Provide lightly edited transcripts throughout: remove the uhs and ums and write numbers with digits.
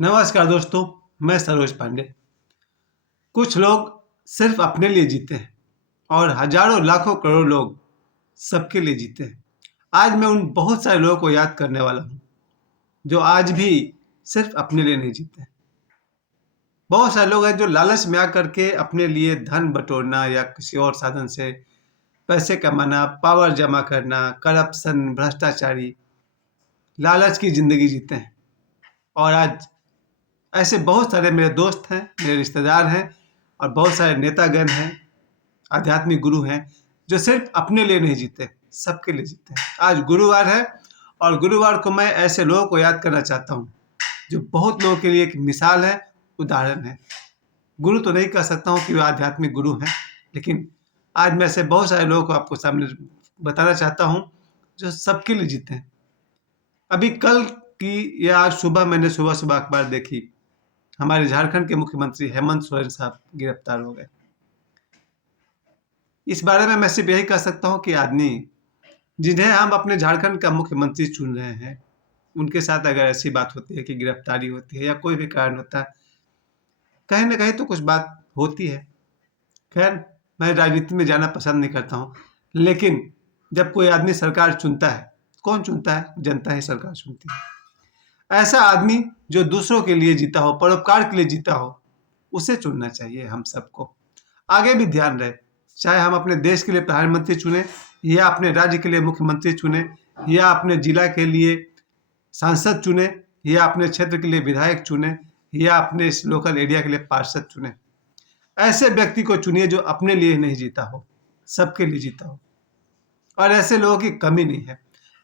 नमस्कार दोस्तों, मैं सरोज पांडे। कुछ लोग सिर्फ अपने लिए जीते हैं और हजारों लाखों करोड़ लोग सबके लिए जीते हैं। आज मैं उन बहुत सारे लोगों को याद करने वाला हूँ जो आज भी सिर्फ अपने लिए नहीं जीते हैं। बहुत सारे लोग हैं जो लालच में आकर के अपने लिए धन बटोरना या किसी और साधन से पैसे कमाना, पावर जमा करना, करप्शन, भ्रष्टाचारी, लालच की जिंदगी जीते हैं। और आज ऐसे बहुत सारे मेरे दोस्त हैं, मेरे रिश्तेदार हैं और बहुत सारे नेतागण हैं, आध्यात्मिक गुरु हैं जो सिर्फ अपने लिए नहीं जीते, सबके लिए जीते हैं। आज गुरुवार है और गुरुवार को मैं ऐसे लोगों को याद करना चाहता हूँ जो बहुत लोगों के लिए एक मिसाल है, उदाहरण है। गुरु तो नहीं कह सकता हूँ कि वे आध्यात्मिक गुरु हैं, लेकिन आज मैं ऐसे बहुत सारे लोगों को आपको सामने बताना चाहता हूँ जो सबके लिए जीते हैं। अभी कल की या आज सुबह मैंने सुबह सुबह अखबार देखी, हमारे झारखंड के मुख्यमंत्री हेमंत सोरेन साहब गिरफ्तार हो गए। इस बारे में मैं सिर्फ यही कह सकता हूँ कि आदमी जिन्हें हम अपने झारखंड का मुख्यमंत्री चुन रहे हैं, उनके साथ अगर ऐसी बात होती है कि गिरफ्तारी होती है या कोई भी कारण होता है, कहीं ना कहीं तो कुछ बात होती है। खैर, मैं राजनीति में जाना पसंद नहीं करता हूँ, लेकिन जब कोई आदमी सरकार चुनता है, कौन चुनता है? जनता ही सरकार चुनती है। ऐसा आदमी जो दूसरों के लिए जीता हो, परोपकार के लिए जीता हो, उसे चुनना चाहिए हम सबको। आगे भी ध्यान रहे, चाहे हम अपने देश के लिए प्रधानमंत्री चुने या अपने राज्य के लिए मुख्यमंत्री चुने या अपने जिला के लिए सांसद चुने या अपने क्षेत्र के लिए विधायक चुने या अपने इस लोकल एरिया के लिए पार्षद चुने। ऐसे व्यक्ति को चुनिए जो अपने लिए नहीं जीता हो, सबके लिए जीता हो। और ऐसे लोगों की कमी नहीं है।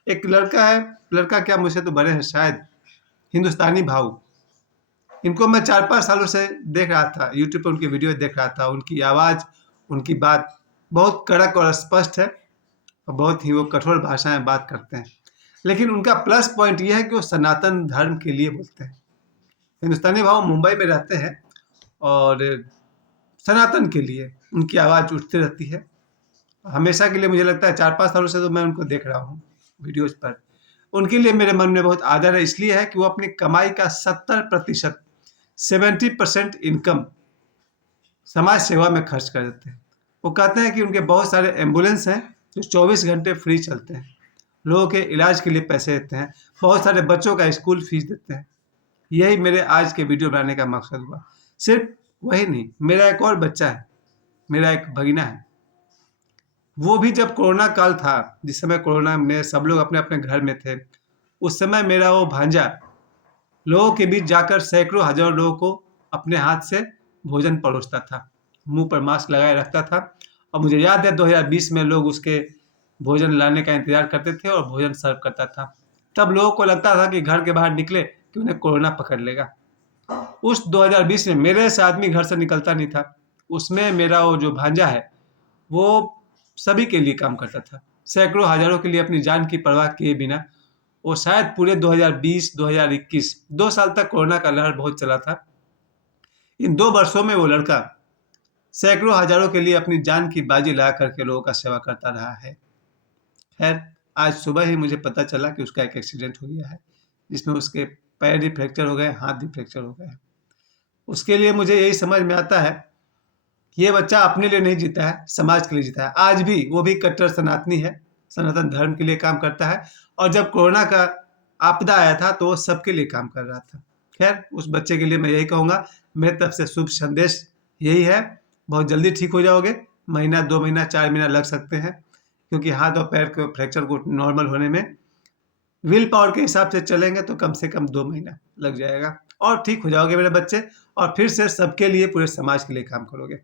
एक लड़का है, लड़का क्या मुझसे तो बड़े हैं शायद, हिंदुस्तानी भाऊ। इनको मैं 4-5 सालों से देख रहा था, यूट्यूब पर उनकी वीडियो देख रहा था। उनकी आवाज़, उनकी बात बहुत कड़क और स्पष्ट है और बहुत ही वो कठोर भाषा में बात करते हैं। लेकिन उनका प्लस पॉइंट ये है कि वो सनातन धर्म के लिए बोलते हैं। हिंदुस्तानी भाव मुंबई में रहते हैं और सनातन के लिए उनकी आवाज़ उठती रहती है। हमेशा के लिए मुझे लगता है 4-5 सालों से तो मैं उनको देख रहा हूँ वीडियोज़ पर। उनके लिए मेरे मन में बहुत आदर है, इसलिए है कि वो अपनी कमाई का 70%, 70% इनकम समाज सेवा में खर्च कर देते हैं। वो कहते हैं कि उनके बहुत सारे एम्बुलेंस हैं जो 24 घंटे फ्री चलते हैं, लोगों के इलाज के लिए पैसे देते हैं, बहुत सारे बच्चों का स्कूल फीस देते हैं। यही मेरे आज के वीडियो बनाने का मकसद हुआ। सिर्फ वही नहीं, मेरा एक और बच्चा है, मेरा एक भगीना है। वो भी जब कोरोना काल था, जिस समय कोरोना में सब लोग अपने अपने घर में थे, उस समय मेरा वो भांजा लोगों के बीच जाकर सैकड़ों हजारों लोगों को अपने हाथ से भोजन परोसता था, मुंह पर मास्क लगाए रखता था। और मुझे याद है 2020 में लोग उसके भोजन लाने का इंतजार करते थे और भोजन सर्व करता था। तब लोगों को लगता था कि घर के बाहर निकले कि उन्हें कोरोना पकड़ लेगा। उस 2020 में मेरे से आदमी घर से निकलता नहीं था। उसमें मेरा वो जो भांजा है, वो सभी के लिए काम करता था, सैकड़ों हजारों के लिए अपनी जान की परवाह किए बिना। वो शायद पूरे 2020, 2021 2 साल तक कोरोना का लहर बहुत चला था। इन 2 वर्षों में वो लड़का सैकड़ों हजारों के लिए अपनी जान की बाजी लगा करके लोगों का सेवा करता रहा है। खैर, आज सुबह ही मुझे पता चला कि उसका एक एक्सीडेंट हो गया है, जिसमें उसके पैर भी फ्रैक्चर हो गए, हाथ भी फ्रैक्चर हो गए। उसके लिए मुझे यही समझ में आता है कि ये बच्चा अपने लिए नहीं जीता है, समाज के लिए जीता है। आज भी वो भी कट्टर सनातनी है, सनातन धर्म के लिए काम करता है। और जब कोरोना का आपदा आया था तो वो सबके लिए काम कर रहा था। खैर, उस बच्चे के लिए मैं यही कहूँगा, मेरी तरफ से शुभ संदेश यही है, बहुत जल्दी ठीक हो जाओगे। महीना, 2 महीना, 4 महीना लग सकते हैं, क्योंकि हाथ और पैर के फ्रैक्चर को नॉर्मल होने में विल पावर के हिसाब से चलेंगे तो कम से कम 2 महीना लग जाएगा और ठीक हो जाओगे मेरे बच्चे, और फिर से सबके लिए, पूरे समाज के लिए काम करोगे।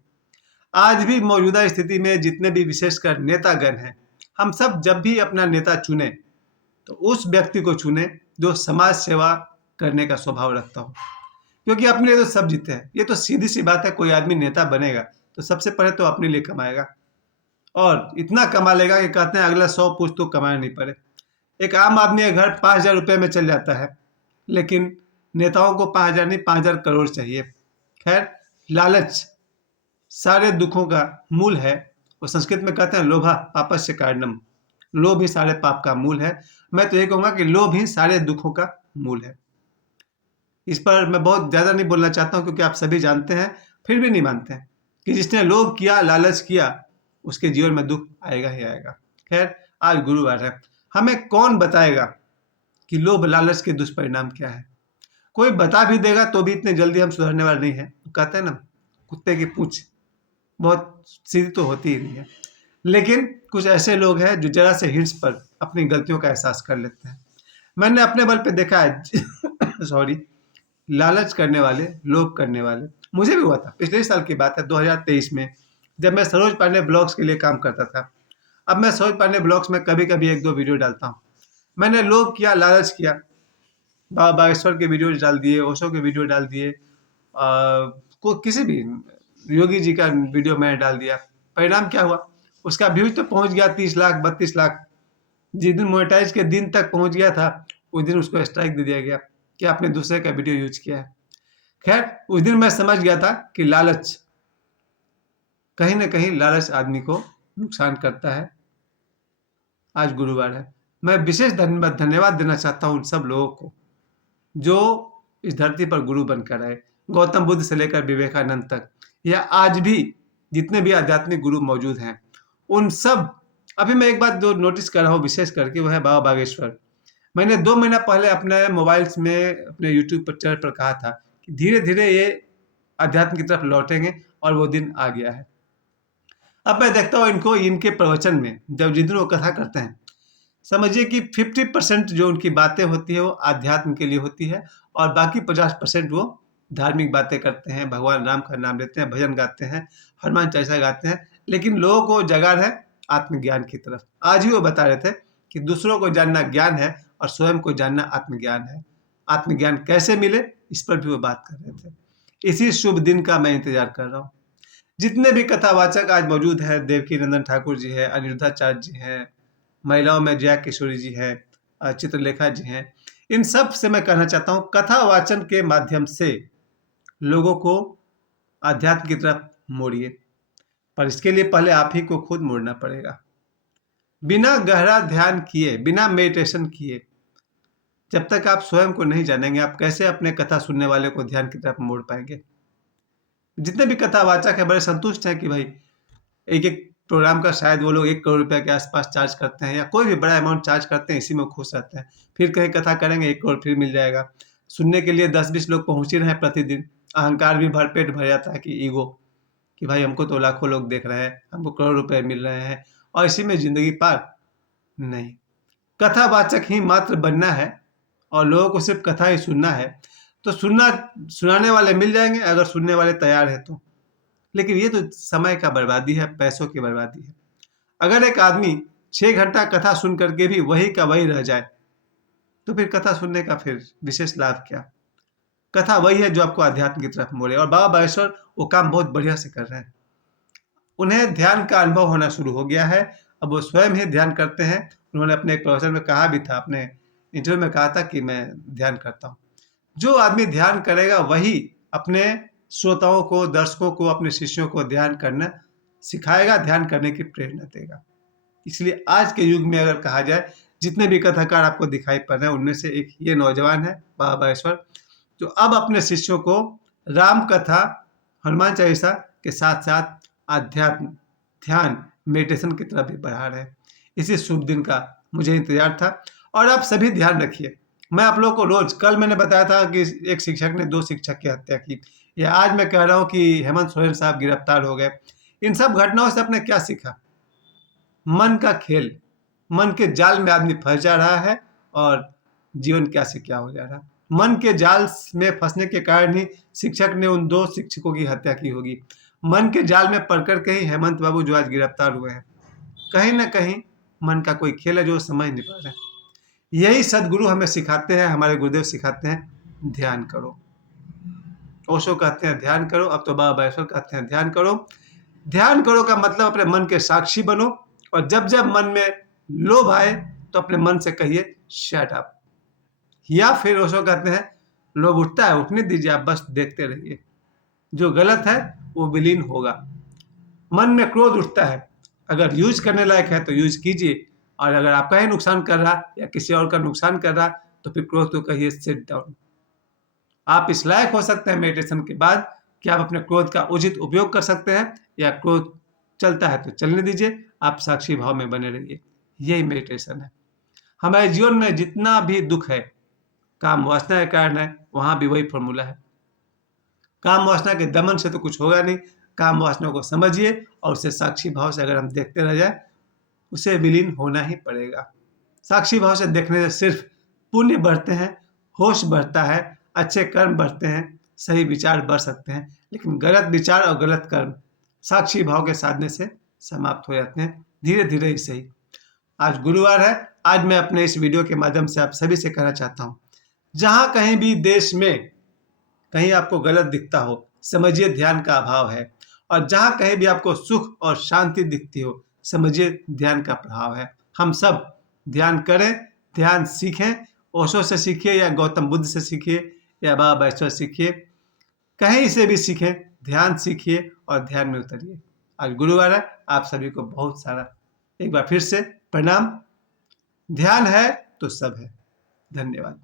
आज भी मौजूदा स्थिति में जितने भी विशेषकर नेतागण हैं, हम सब जब भी अपना नेता चुने तो उस व्यक्ति को चुने जो समाज सेवा करने का स्वभाव रखता हो, क्योंकि अपने लिए तो सब जीते हैं। ये तो सीधी सी बात है, कोई आदमी नेता बनेगा तो सबसे पहले तो अपने लिए कमाएगा और इतना कमा लेगा कि कहते हैं अगला 100 पूछ तो कमाना नहीं पड़े। एक आम आदमी का घर 5,000 रुपये में चल जाता है, लेकिन नेताओं को 5,000 नहीं, 5,000 करोड़ चाहिए। खैर, लालच सारे दुखों का मूल है। और संस्कृत में कहते हैं लोभा पापस्य कारणम, लोभ ही सारे पाप का मूल है। मैं तो ये कहूँगा कि लोभ ही सारे दुखों का मूल है। इस पर मैं बहुत ज़्यादा नहीं बोलना चाहता हूँ, क्योंकि आप सभी जानते हैं, फिर भी नहीं मानते हैं कि जिसने लोभ किया, लालच किया, उसके जीवन में दुख आएगा ही आएगा। खैर, आज गुरुवार है, हमें कौन बताएगा कि लोभ लालच के दुष्परिणाम क्या है? कोई बता भी देगा तो भी इतने जल्दी हम सुधरने वाले नहीं हैं। कहते हैं ना, कुत्ते की पूंछ बहुत सीधी तो होती ही नहीं है। लेकिन कुछ ऐसे लोग हैं जो जरा से हिंट्स पर अपनी गलतियों का एहसास कर लेते हैं। मैंने अपने बल पे देखा है सॉरी, लालच करने वाले, लोभ करने वाले, मुझे भी हुआ था। पिछले साल की बात है, 2023 में, जब मैं सरोज पांडे ब्लॉग्स के लिए काम करता था। अब मैं सरोज पांडे ब्लॉग्स में कभी कभी एक दो वीडियो डालता हूँ। मैंने लोभ किया, लालच किया, बाबा बागेश्वर के वीडियो डाल दिए, ओशो के वीडियो डाल दिए, को किसी भी योगी जी का वीडियो मैंने डाल दिया। परिणाम क्या हुआ? उसका व्यूज तो पहुंच गया 30 लाख, 32 लाख। जिस दिन मोनेटाइज के दिन तक पहुंच गया था, उस दिन उसको स्ट्राइक दे दिया गया कि आपने दूसरे का वीडियो यूज किया है। खैर, उस दिन मैं समझ गया था कि लालच, कहीं ना कहीं लालच आदमी को नुकसान करता है। आज गुरुवार है, मैं विशेष धन्यवाद देना चाहता हूँ उन सब लोगों को जो इस धरती पर गुरु बनकर आए। गौतम बुद्ध से लेकर विवेकानंद तक, या आज भी जितने भी आध्यात्मिक गुरु मौजूद हैं, उन सब, अभी मैं एक बात जो नोटिस कर रहा हूँ विशेष करके, वो है बाबा बागेश्वर। मैंने 2 महीना पहले अपने मोबाइल्स में, अपने यूट्यूब पर चैनल पर कहा था कि धीरे धीरे ये अध्यात्म की तरफ लौटेंगे, और वो दिन आ गया है। अब मैं देखता हूँ इनको, इनके प्रवचन में जब जिन दिन वो कथा करते हैं, समझिए कि 50% जो उनकी बातें होती है वो आध्यात्म के लिए होती है, और बाकी 50% वो धार्मिक बातें करते हैं, भगवान राम का नाम लेते हैं, भजन गाते हैं, हनुमान चालीसा गाते हैं, लेकिन लोगों को जगा रहे आत्मज्ञान की तरफ। आज ही वो बता रहे थे कि दूसरों को जानना ज्ञान है और स्वयं को जानना आत्मज्ञान है। आत्मज्ञान कैसे मिले, इस पर भी वो बात कर रहे थे। इसी शुभ दिन का मैं इंतजार कर रहा हूँ। जितने भी कथावाचक आज मौजूद हैं, देवकी नंदन ठाकुर जी है, अनिरुद्धाचार्य जी हैं, महिलाओं में जया किशोरी जी है, चित्रलेखा जी हैं, इन सब से मैं कहना चाहता हूँ, कथा वाचन के माध्यम से लोगों को आध्यात्म की तरफ मोड़िए, पर इसके लिए पहले आप ही को खुद मोड़ना पड़ेगा। बिना गहरा ध्यान किए, बिना मेडिटेशन किए, जब तक आप स्वयं को नहीं जानेंगे, आप कैसे अपने कथा सुनने वाले को ध्यान की तरफ मोड़ पाएंगे? जितने भी कथावाचक है बड़े संतुष्ट हैं कि भाई एक एक प्रोग्राम का शायद वो लोग 1 करोड़ रुपए के आसपास चार्ज करते हैं, या कोई भी बड़ा अमाउंट चार्ज करते हैं, इसी में खुश रहते हैं। फिर कहीं कथा करेंगे, 1 करोड़ फिर मिल जाएगा। सुनने के लिए 10-20 लोग पहुंच ही रहे हैं प्रतिदिन। अहंकार भी भरपेट भर जाता है, कि ईगो, कि भाई हमको तो लाखों लोग देख रहे हैं, हमको करोड़ रुपए मिल रहे हैं, और इसी में जिंदगी पार। नहीं, कथावाचक ही मात्र बनना है, और लोगों को सिर्फ कथा ही सुनना है, तो सुनाने वाले मिल जाएंगे अगर सुनने वाले तैयार है तो। लेकिन ये तो समय का बर्बादी है, पैसों की बर्बादी है। अगर एक आदमी 6 घंटा कथा सुन करके भी वही का वही रह जाए, तो फिर कथा सुनने का फिर विशेष लाभ क्या? कथा वही है जो आपको अध्यात्म की तरफ मोड़े, और बाबा बागेश्वर वो काम बहुत बढ़िया से कर रहे हैं। उन्हें ध्यान का अनुभव होना शुरू हो गया है, अब वो स्वयं ही ध्यान करते हैं। उन्होंने अपने एक प्रवचन में कहा भी था, अपने इंटरव्यू में कहा था कि मैं ध्यान करता हूँ। जो आदमी ध्यान करेगा वही अपने श्रोताओं को, दर्शकों को, अपने शिष्यों को ध्यान करना सिखाएगा, ध्यान करने की प्रेरणा देगा। इसलिए आज के युग में अगर कहा जाए, जितने भी कथाकार आपको दिखाई पड़ रहे हैं, उनमें से एक ये नौजवान है बाबा बागेश्वर, जो अब अपने शिष्यों को राम कथा, हनुमान चालीसा के साथ साथ अध्यात्म, ध्यान, मेडिटेशन की तरफ भी बढ़ा रहे हैं। इसी शुभ दिन का मुझे इंतजार था। और आप सभी ध्यान रखिए, मैं आप लोगों को रोज, कल मैंने बताया था कि एक शिक्षक ने 2 शिक्षक की हत्या की, या आज मैं कह रहा हूँ कि हेमंत सोरेन साहब गिरफ्तार हो गए। इन सब घटनाओं से आपने क्या सीखा? मन का खेल, मन के जाल में आदमी फंस जा रहा है, और जीवन क्या से क्या हो जा रहा है। मन के जाल में फंसने के कारण ही शिक्षक ने उन 2 शिक्षकों की हत्या की होगी। मन के जाल में पड़ कर के ही हेमंत बाबू जो आज गिरफ्तार हुए हैं। कहीं ना कहीं मन का कोई खेल है जो समझ नहीं पा रहे हैं। यही सदगुरु हमें सिखाते हैं, हमारे गुरुदेव सिखाते हैं, ध्यान करो। ओशो कहते हैं ध्यान करो, अब तो बाबा बागेश्वर कहते हैं ध्यान करो। ध्यान करो का मतलब अपने मन के साक्षी बनो, और जब जब मन में लोभ आए तो अपने मन से कहिए शट अप। या फिर ओशो कहते हैं लोभ उठता है, उठने दीजिए, आप बस देखते रहिए, जो गलत है वो विलीन होगा। मन में क्रोध उठता है, अगर यूज करने लायक है तो यूज कीजिए, और अगर आपका ही नुकसान कर रहा या किसी और का नुकसान कर रहा, तो फिर क्रोध को कहिए सेट डाउन। आप इस लायक हो सकते हैं मेडिटेशन के बाद कि आप अपने क्रोध का उचित उपयोग कर सकते हैं, या क्रोध चलता है तो चलने दीजिए, आप साक्षी भाव में बने रहिए। यही मेडिटेशन है। हमारे जीवन में जितना भी दुख है, काम वासना के कारण है, वहाँ भी वही फॉर्मूला है। काम वासना के दमन से तो कुछ होगा नहीं। काम वासना को समझिए और उसे साक्षी भाव से अगर हम देखते रह जाए, उसे विलीन होना ही पड़ेगा। साक्षी भाव से देखने से सिर्फ पुण्य बढ़ते हैं, होश बढ़ता है, अच्छे कर्म बढ़ते हैं, सही विचार बढ़ सकते हैं, लेकिन गलत विचार और गलत कर्म साक्षी भाव के साधने से समाप्त हो जाते हैं, धीरे धीरे ही सही। आज गुरुवार है। आज मैं अपने इस वीडियो के माध्यम से आप सभी से कहना चाहता हूँ, जहाँ कहीं भी देश में कहीं आपको गलत दिखता हो, समझिए ध्यान का अभाव है। और जहाँ कहीं भी आपको सुख और शांति दिखती हो, समझिए ध्यान का प्रभाव है। हम सब ध्यान करें, ध्यान सीखें। ओशो से सीखिए या गौतम बुद्ध से सीखिए या बाबा बैश्वर सीखिए, कहीं से भी सीखें, ध्यान सीखिए और ध्यान में उतरिए। आज गुरुवार है। आप सभी को बहुत सारा एक बार फिर से प्रणाम। ध्यान है तो सब है। धन्यवाद।